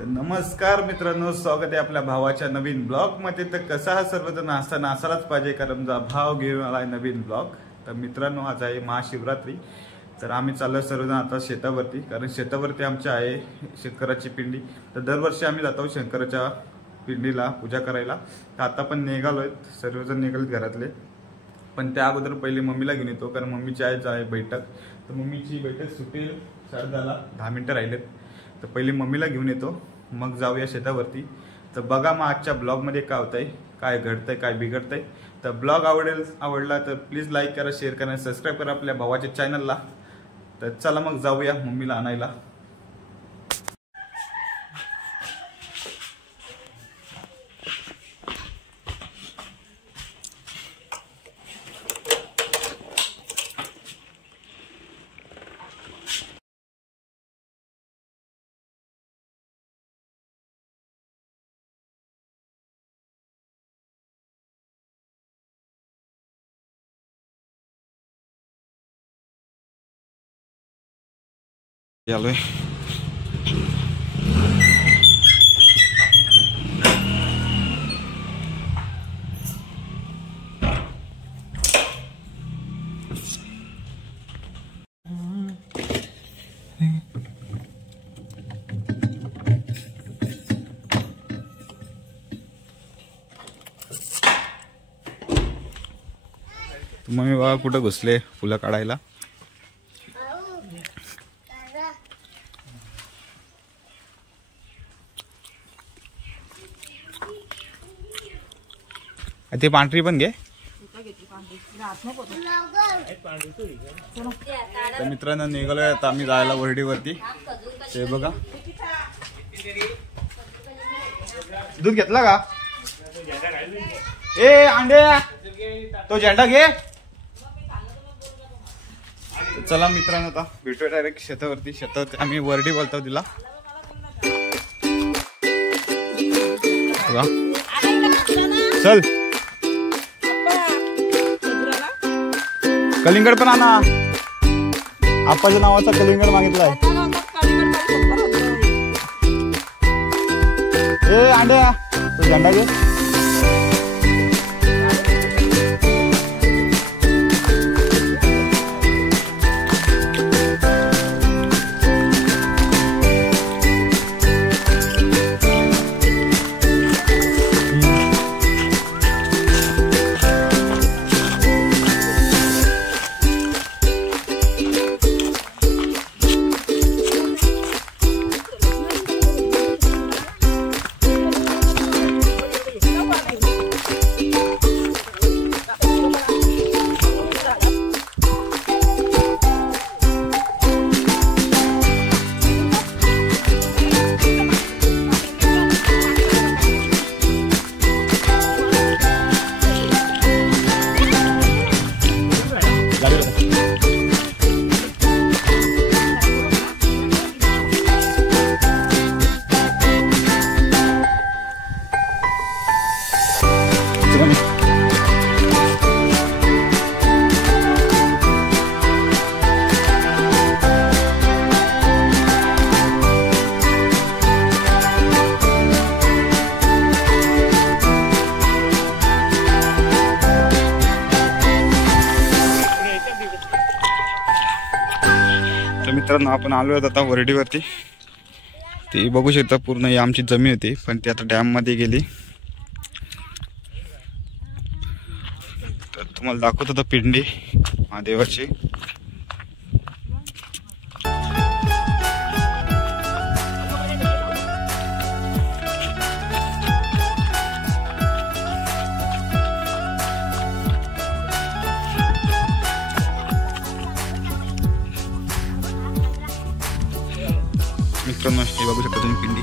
तर नमस्कार मित्रांनो, स्वागत आहे आपल्या भावाच्या नवीन ब्लॉग मध्ये। तर कसा हा सर्वजण असताना असायलाच पाहिजे, कारण जा भाव घेऊन आलाय नवीन ब्लॉग। तर मित्रांनो, आज आहे महाशिवरात्री। तर आम्ही चाललो सर्वजण आता शेतावरती, कारण शेतावरती आमच्या आहे शंकराची पिंडी। तर दरवर्षी आम्ही जातो शंकराच्या पिंडीला पूजा करायला। तर आता पण निघालोय, सर्वजण निघालेत घरातले। पण त्या अगोदर पहिले मम्मीला घेऊन येतो, कारण मम्मीची आहे बैठक। तर मम्मीची बैठक सुटेल 10 मिनिटं राहिलेत। तर पहिले मम्मीला घेऊन येतो, मग जाऊया शेतावरती। तर बघा मग आजच्या ब्लॉग मध्ये काय होतंय, काय घडतंय, काय बिघडतंय। तर ब्लॉग आवडला तर प्लीज लाईक करा, शेअर करा, सबस्क्राईब करा आपल्या भावाच्या चॅनलला। तर चला मग जाऊया मम्मीला आणायला। आलोय मम्मी बाबा कुठं घुसले फुलं काढायला। ते पांढरी पण घे। तर मित्रांनो, निघालोय आता आम्ही जायला वर्डीवरती। ते बघा, दूध घेतला का? ए अंडे, तो झेंडा घे। चला मित्रांनो, आता भेटूया डायरेक्ट शेतावरती। शेतात आम्ही वर्डी बोलतो तिला। चल कलिंगड पण आणा, आप्पाच्या नावाचा कलिंगड मागितलाय। ए अंड्या, तो झेंडा घे। मित्रांनो, आपण आलो आहोत आता वर्डीवरती। ती बघू शकता, पूर्ण ही आमची जमीन होती, पण ती आता डॅम मध्ये गेली। तर तुम्हाला दाखवतो आता पिंडी महादेवाची। मित्रांनो, हे बघू शकता तुम्ही पिंडी।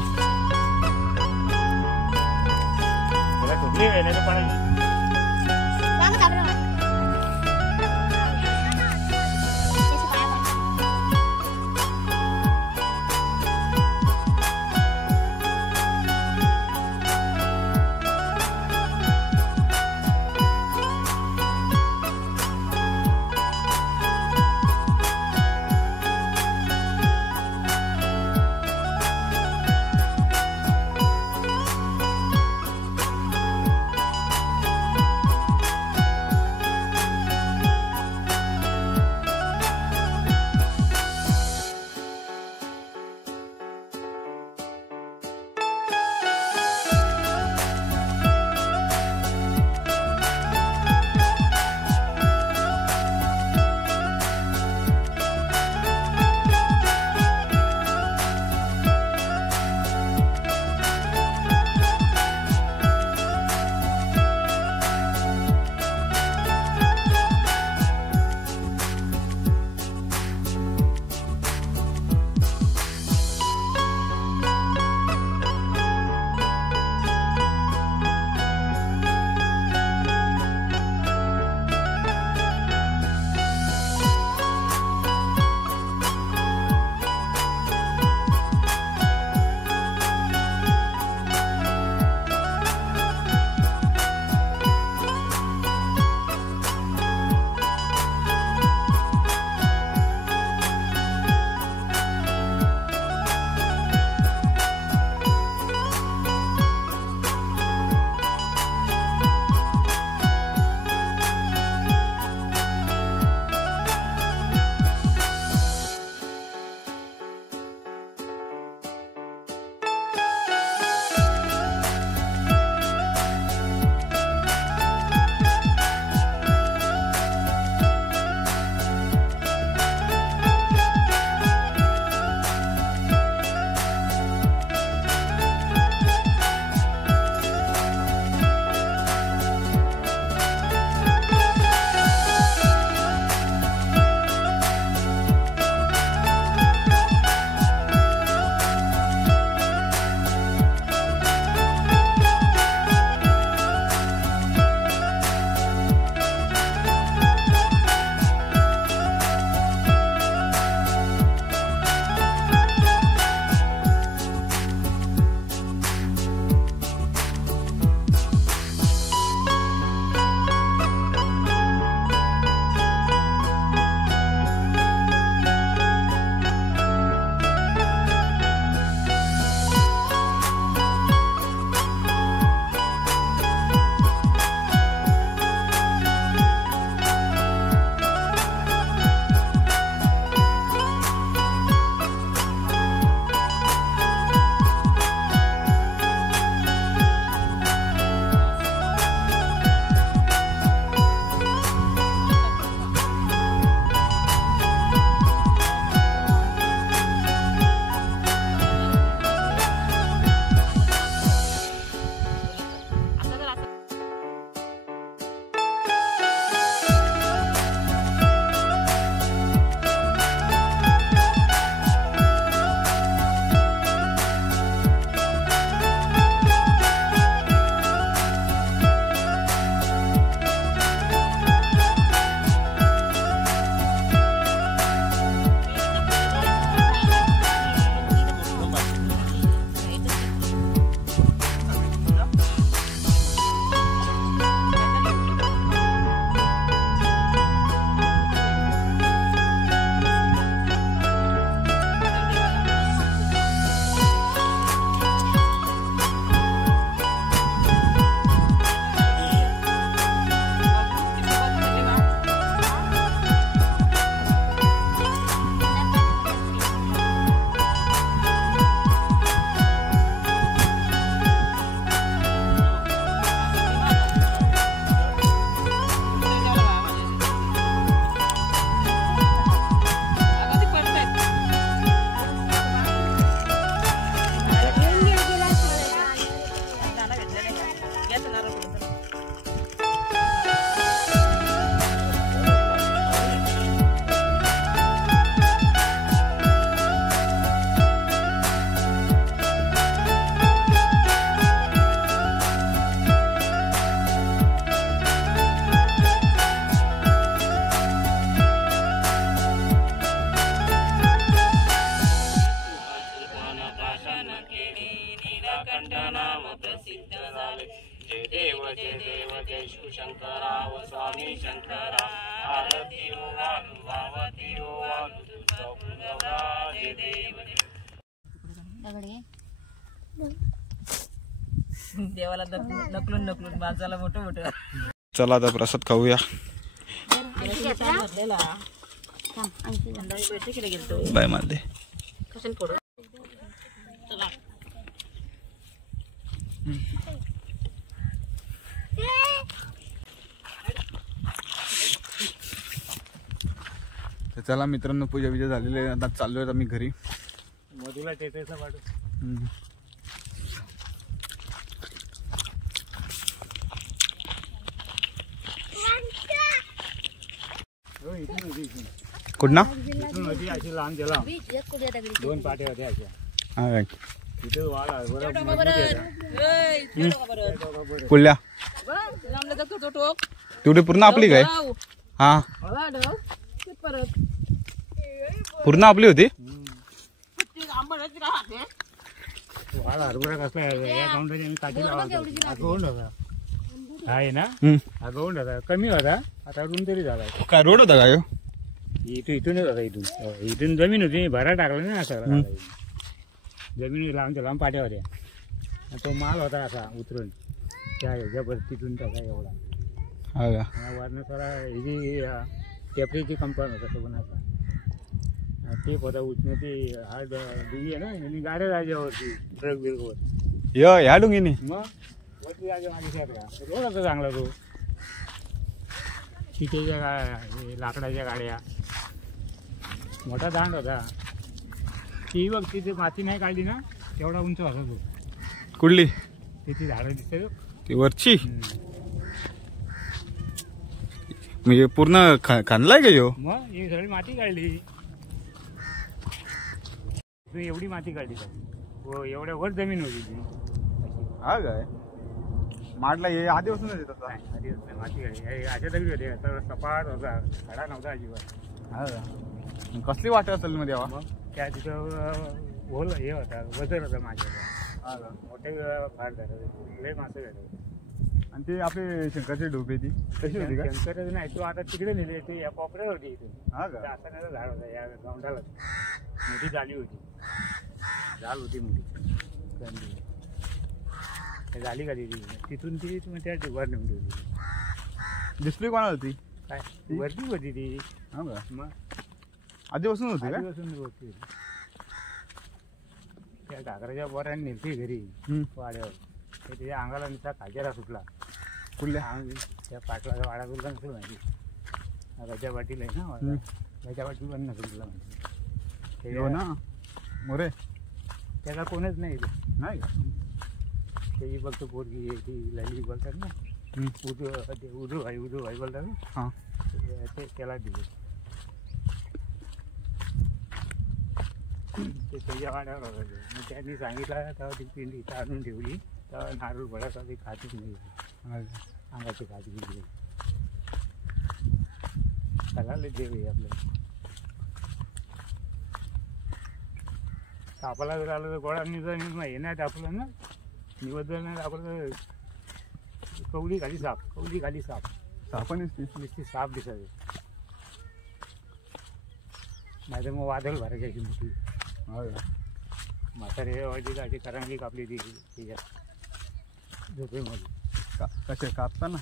नाम प्रसिद्ध झाले. जय देव जय शिवशंकराव स्वामी शंकरा. आरती ओ वालू तुळजापूरला जय देव. देवाला नकलून माणसाला मोठं मोठं. चला आता प्रसाद खाऊया. बाय मारले चला मित्रांनो, पूजा विजा झालेली आहे. आता चाललोय आम्ही घरी. मधुला टेटायचा वाटत. कुठना अशी लांब गेला. 2 पाट्या होत्या अशा. हा तिथे वाढ कुठल्या तेवढी पूर्ण आपली काय? हा पूर्ण आपली होती. वाढ हरभरा कसला या काउंटरने आम्ही काठी लावला. अगोंड होता आहे ना. अगोंड होता, कमी होता. आता अजून तरी झाला. काय रोड होता काय? इथूनच होता. इथून जमीन होती, भरा टाकला ना सगळा. जमीन लांब पाट्या होत्या. तो माल होता असा उतरून त्या ह्याच्यावर तिथून टाका एवढा. हा का? वरनं थोडा ही टेपरीची कंपाऊंड होता तो पण असा टेप होता. उचणे ते हा डुंगी आहे ना, आणि गाड्या जायच्यावरती ट्रक बिरकवर ह्या डुंगीने मग वरती जागे मागे रोड होता चांगला तो. चितेच्या लाकडाच्या गाड्या, मोठा दांड होता. ती बघ तिथे माती नाही काढली ना, तेवढा उंच होता तो. कुठली? तिथे झाडं दिसते ती वरची. म्हणजे पूर्ण खाणलाय का ह्यो? मग ही सगळी माती काढली. एवढी माती काढली का? एवढ्या वर जमीन होती ती. हा काय? माडला हे आधीपासूनच येत होता. आधीपासून माती काढली. अशा दगडी होते, सपाट होता, खडा नव्हता अजिबात. हा का? कसली वाट असेल मध्ये मग त्या तिथं ओल हे होता, वजर होता माझ्या. मोठे फार झालं, लय मासे झाले. आणि ते आपले शंकरचे डोबे ती कशी होती का? शंकरच नाही, तो आता तिकडे नेले. ते या कोपऱ्यावर होती इथून. हा का? असं झाड होता या गावंडाला. मोठी जाली होती, जाल होती मोठी. झाली का तिथून ती त्या वर नेऊन ठेवली. दिसली कोणाला ती? काय वरती होती ती. हा का? मग आधीपासून होती का? आधीपासून होती. त्या घागराच्या बोराने नेलती घरी वाड्यावर. त्याच्या अंगाला नुसता काजेरा सुटला. कुठल्या? त्या पाटलाचा वाडा तुला नसेल माहिती. गजा पाटील आहे ना, गजा पाटील पण नसेल तुला माहिती. हो ना मोरे. त्याचा कोणच नाही नाही. त्याची फक्त पोरगी ती लली बोलतात ना, उदू भाई बोलतात ना. हां त्याला दिले. ते त्याच्या वाड्यावर होतं. मग त्यांनी सांगितलं तेव्हा ती पिंडी इथं आणून ठेवली. तेव्हा नारळ बडाचा ती खातीच नाही, अंगाची खाती गेली. सगळ्याला देव आहे आपल्याला. सापाला जर आलं तर गोळा हे नाही दाखवलं ना, निबद्दल नाही दाखवलं तर कवली खाली साप. सापानेच नुसती साप दिसायचे. नाही तर मग वादळ भरायची मोठी. म्हातारे व्हायची अशी करंगली कापली ती झोपेमध्ये. कसे कापताना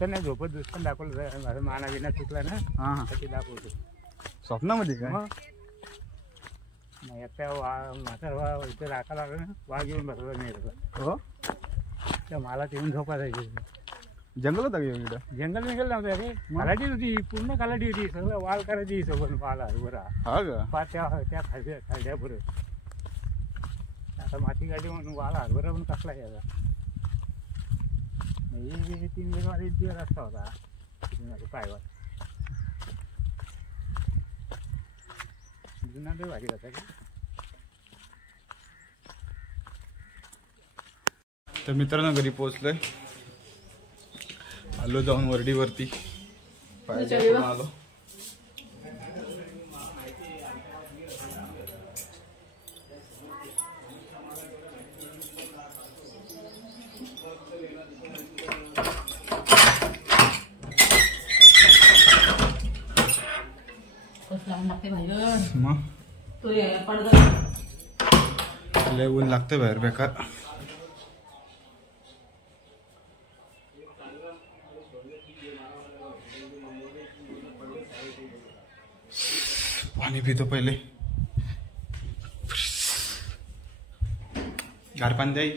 नाही, झोपत दुसपण दाखवलं. माझा माना बिना चुकला ना. हां ते दाखवतो स्वप्नामध्ये काय? मग एकट्या म्हातारा इथे राखा लागला ना, वाघ येऊन बसला नाही. हो, त्या मला येऊन झोपा जायची. जंगल होता का? जंगल नव्हतं रे, कालाटी होती, पूर्ण कालाटी होती. सगळं वाल करायची सगळं वाल हरभरा. हा का? त्या खालच्या परत आता माती गाडी म्हणून वाल हरभरा पण कसला यायचा. 3 दिवस रस्ता होता पायवा. जुना लय भारी होता का. तर मित्रांनो घरी पोहोचलोय. आलो जाऊन वरडीवरती आलो. लय ऊन लागतं बाहेर बेकार. पाणी पितो पहिले. गार पाणी द्याई.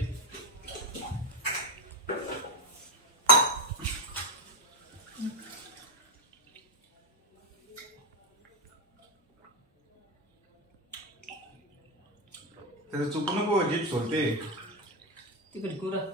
त्याचं चुकू नको जीप सोडते तिकडे कुठं